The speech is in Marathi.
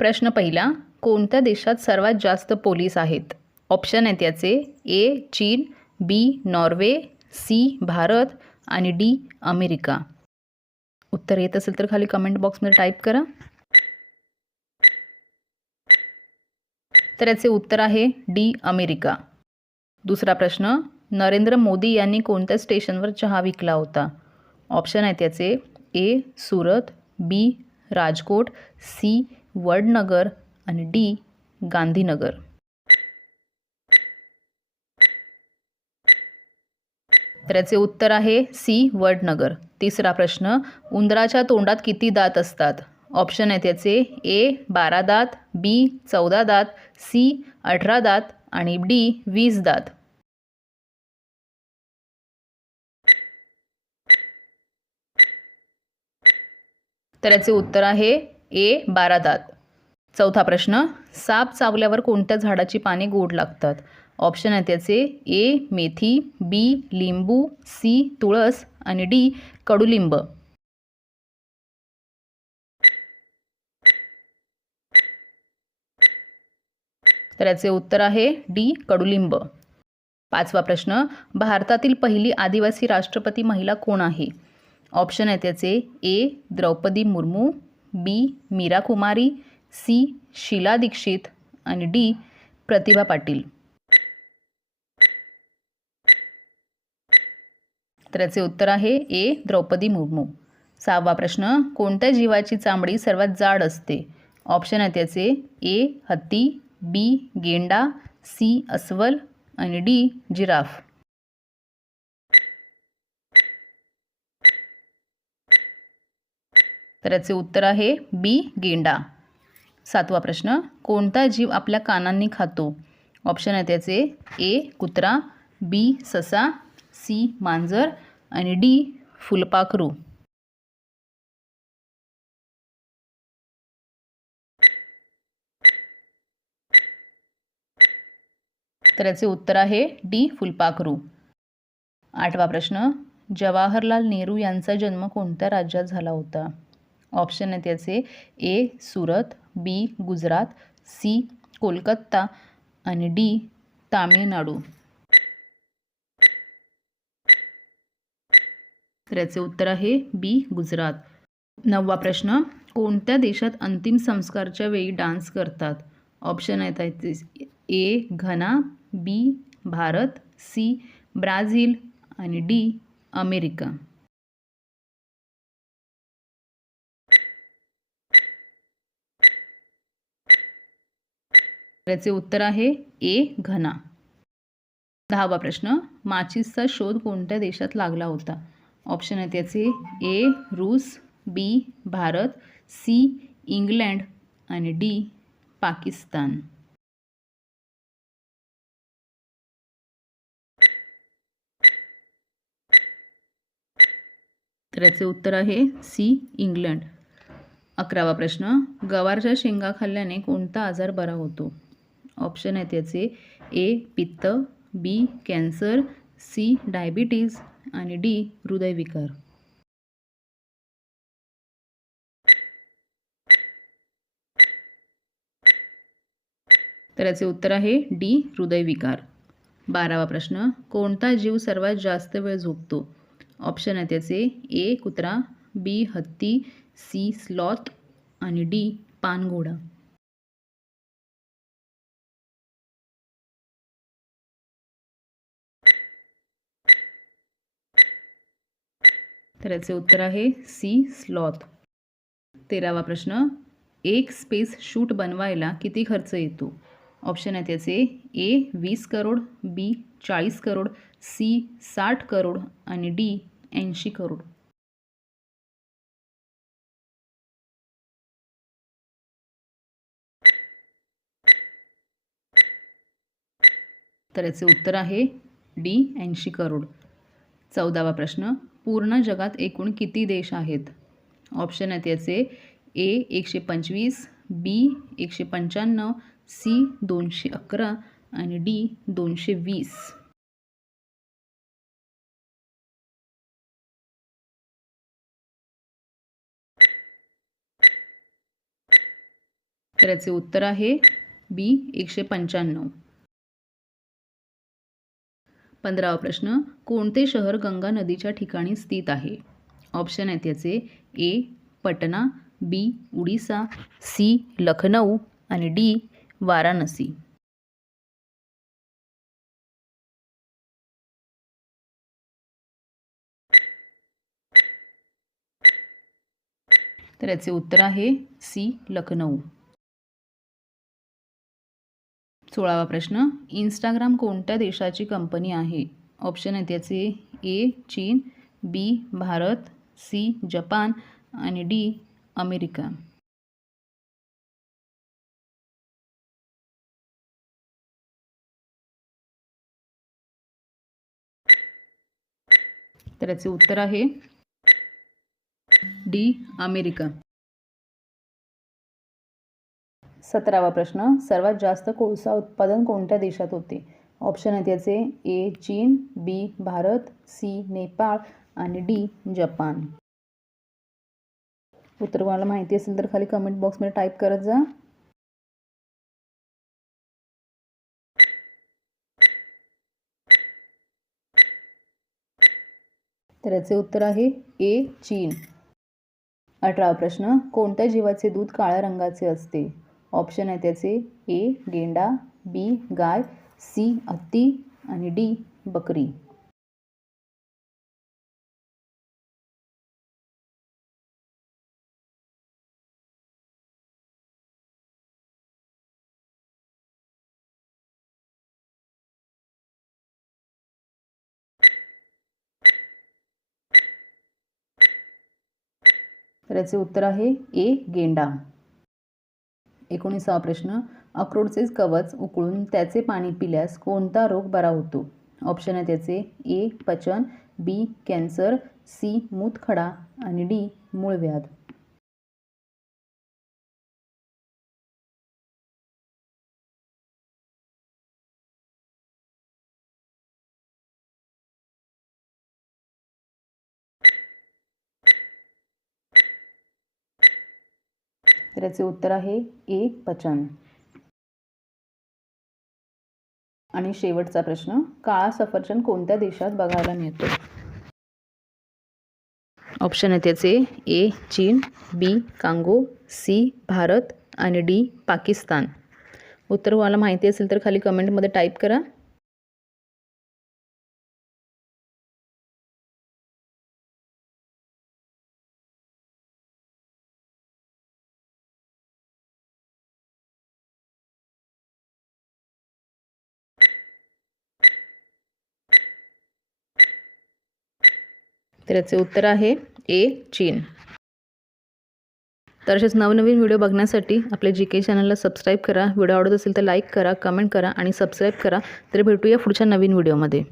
प्रश्न पहिला, कोणत्या देशात सर्वात जास्त पोलीस आहेत? ऑप्शन आहेत याचे: ए चीन, बी नॉर्वे, सी भारत आणि डी अमेरिका. उत्तर येत असेल तर खाली कमेंट बॉक्समध्ये टाईप करा. तर याचे उत्तर आहे डी अमेरिका. दुसरा प्रश्न, नरेंद्र मोदी यांनी कोणत्या स्टेशनवर चहा विकला होता? ऑप्शन आहेत याचे: ए सुरत, बी राजकोट, सी वडनगर आणि डी गांधीनगर. तर याचे उत्तर आहे सी वडनगर. तिसरा प्रश्न, उंदराच्या तोंडात किती दात असतात? ऑप्शन आहेत याचे: ए 12 दात, बी 14 दात, सी 18 दात आणि डी 20 दात. तर याचे उत्तर आहे ए 12 दात. चौथा प्रश्न, साप चावल्यावर कोणत्या झाडाची पाने गोड लागतात? ऑप्शन आहेत याचे: ए मेथी, बी लिंबू, सी तुळस आणि डी कडुलिंब. तर याचे उत्तर आहे डी कडुलिंब. पाचवा प्रश्न, भारतातील पहिली आदिवासी राष्ट्रपती महिला कोण आहे? ऑप्शन आहेत याचे: ए द्रौपदी मुर्मू, बी मीरा कुमारी, सी शीला दीक्षित आणि डी प्रतिभा पाटील. तर याचे उत्तर आहे ए द्रौपदी मुर्मू. सहावा प्रश्न, कोणत्या जीवाची चामडी सर्वात जाड असते? ऑप्शन आहेत याचे: ए हत्ती, बी गेंडा, सी अस्वल आणि डी जिराफ. तर याचे उत्तर आहे बी गेंडा. सातवा प्रश्न, कोणता जीव आपल्या कानांनी खातो? ऑप्शन आहेत याचे: ए कुत्रा, बी ससा, सी मांजर आणि डी फुलपाखरू. तर याचे उत्तर आहे डी फुलपाखरू. आठवा प्रश्न, जवाहरलाल नेहरू यांचा जन्म कोणत्या राज्यात झाला होता? ऑप्शन आहेत याचे: ए सुरत, बी गुजरात, सी कोलकाता आणि डी तामिळनाडू. तर याचे उत्तर आहे बी गुजरात. नववा प्रश्न, कोणत्या देशात अंतिम संस्कारच्या वेळी डान्स करतात? ऑप्शन आहेत ए घना, बी भारत, सी ब्राझील आणि डी अमेरिका. याचे उत्तर आहे ए घना. दहावा प्रश्न, माचीसचा शोध कोणत्या देशात लागला होता? ऑप्शन आहेत याचे: ए रूस, बी भारत, सी इंग्लंड आणि डी पाकिस्तान. तर याचे उत्तर आहे सी इंग्लंड. 11वा प्रश्न, गवारच्या शेंगा खाल्ल्याने कोणता आजार बरा होतो? ऑप्शन आहेत याचे: ए पित्त, बी कॅन्सर, सी डायबिटीज आणि डी हृदयविकार. तर याचे उत्तर आहे डी हृदयविकार. 12वा प्रश्न, कोणता जीव सर्वात जास्त वेळ झोपतो? ऑप्शन आहेत याचे: ए कुत्रा, बी हत्ती, सी स्लॉथ आणि डी पानघोडा. तर याचे उत्तर आहे सी स्लॉथ. 13वा प्रश्न, एक स्पेस शूट बनवायला किती खर्च येतो? ऑप्शन आहेत याचे: ए 20 करोड, बी 40 करोड, सी 60 करोड आणि डी 80 करोड. तर याचे उत्तर आहे डी 80 करोड. 14वा प्रश्न, पूर्ण जगात एकूण किती देश आहेत? ऑप्शन आहेत याचे: ए 125, बी 195, सी 211 आणि डी 220. तर याचे उत्तर आहे बी 195. 15वा प्रश्न, कोणते शहर गंगा नदीच्या ठिकाणी स्थित आहे? ऑप्शन आहेत याचे ए पटना, बी उडीसा, सी लखनऊ आणि डी वाराणसी. तर याचे उत्तर आहे सी लखनऊ. 16वा प्रश्न, इंस्टाग्राम कोणत्या देशाची कंपनी आहे? ऑप्शन आहेत याचे ए चीन, बी भारत, सी जपान आणि डी अमेरिका. तर याचे उत्तर आहे डी अमेरिका. 17वा प्रश्न, सर्वात जास्त कोळसा उत्पादन कोणत्या देशात होते? ऑप्शन आहेत याचे ए चीन, बी भारत, सी नेपाळ आणि डी जपान. उत्तर कोणाला माहिती असेल तर खाली कमेंट बॉक्समध्ये टाईप करत जा. तर याचे उत्तर आहे ए चीन. 18वा प्रश्न, कोणत्या जीवाचे दूध काळ्या रंगाचे असते? ऑप्शन आहेत याचे ए गेंडा, बी गाय, सी हत्ती आणि डी बकरी. तर याचे उत्तर आहे ए गेंडा. 19वा प्रश्न, अक्रोडचे कवच उकळून त्याचे पाणी पिल्यास कोणता रोग बरा होतो? ऑप्शन आहेत याचे ए पचन, बी कॅन्सर, सी मूतखडा आणि डी मूळव्याध. तर याचे उत्तर आहे ए पचन. आणि शेवटचा प्रश्न, काळा सफरचंद कोणत्या देशात बघायला मिळतो? ऑप्शन आहेत याचे ए चीन, बी कांगो, सी भारत आणि डी पाकिस्तान. उत्तर कोणाला माहिती असेल तर खाली कमेंटमध्ये टाईप करा. तर याचे उत्तर आहे ए चीन. तर असेच नवनवीन व्हिडिओ बघण्यासाठी आपल्या GK चॅनलला सबस्क्राईब करा. व्हिडिओ आवडत असेल तर लाईक करा, कमेंट करा आणि सबस्क्राईब करा. तर भेटूया पुढच्या नवीन व्हिडिओमध्ये.